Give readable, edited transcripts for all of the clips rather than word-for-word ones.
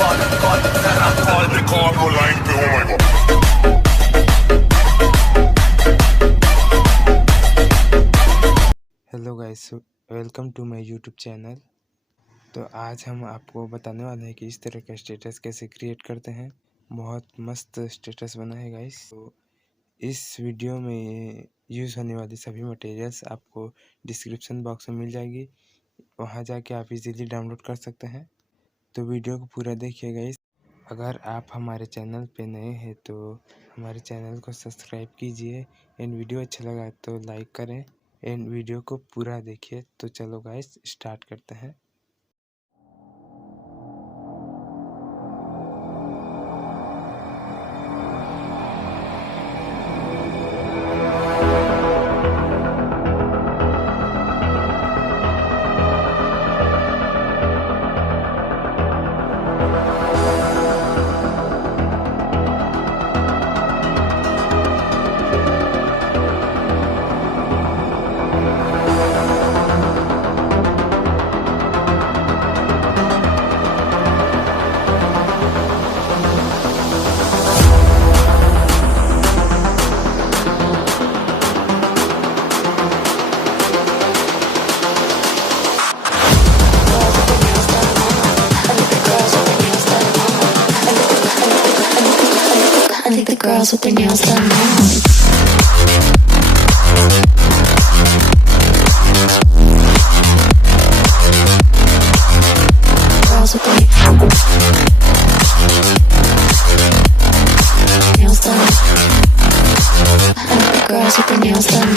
Hello guys, welcome to my YouTube channel. तो आज हम आपको बताने वाले हैं कि इस तरह का स्टेटस कैसे क्रिएट करते हैं। बहुत मस्त स्टेटस बना है गाइस। तो इस वीडियो में यूज़ होने वाली सभी मटेरियल्स आपको डिस्क्रिप्शन बॉक्स में मिल जाएगी, वहां जाके आप इजीली डाउनलोड कर सकते हैं। तो वीडियो को पूरा देखिए गाइस। अगर आप हमारे चैनल पे नए हैं तो हमारे चैनल को सब्सक्राइब कीजिए एंड वीडियो अच्छा लगा तो लाइक करें एंड वीडियो को पूरा देखिए। तो चलो गाइस स्टार्ट करते हैं। I think the girls with their nails done now. Girls with their nails done. I think the girls with their nails done.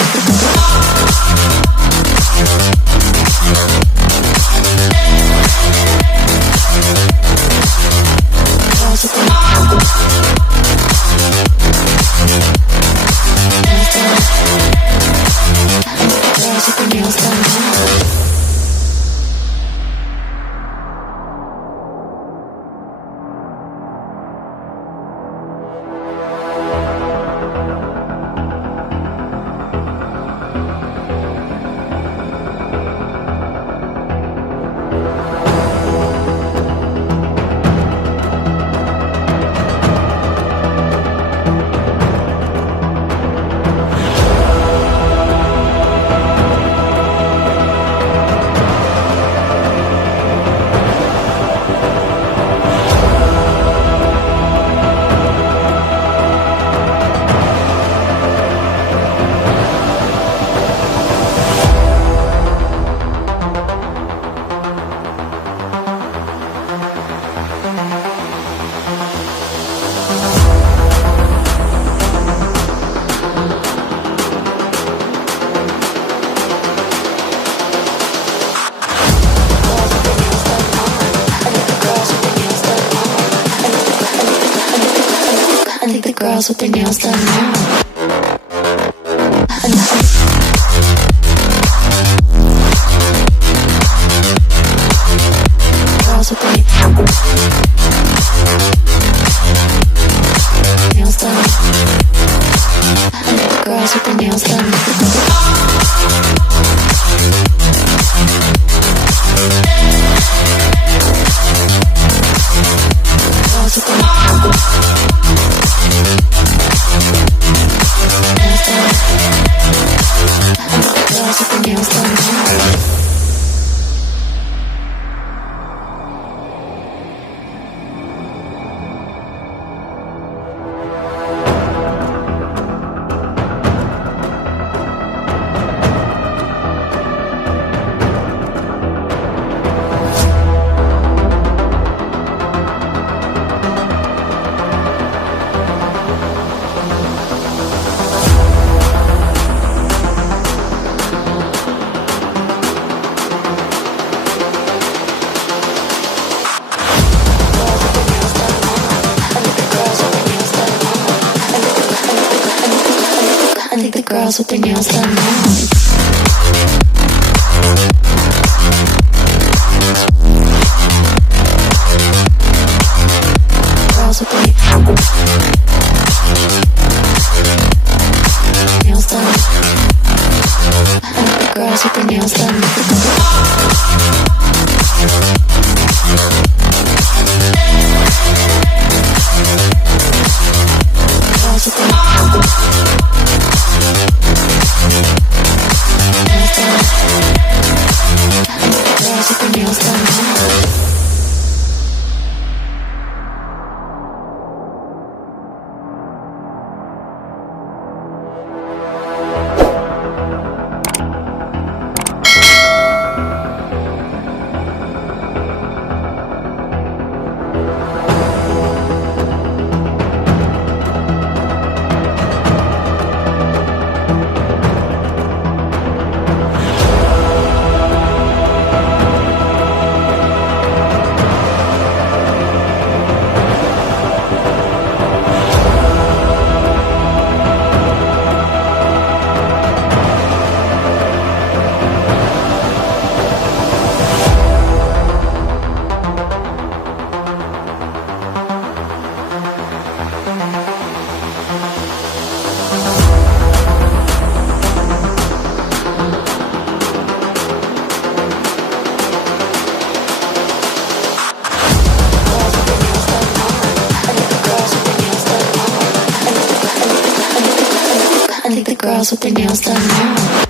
Girls with their nails done. I think the girls with their nails done now. Girls with their nails done. I think the girls with their nails done. Girls with their girls with their nails done now. I think the girls with their nails done now. Girls with their nails done. I think the girls with their nails done. girls with their nails done now.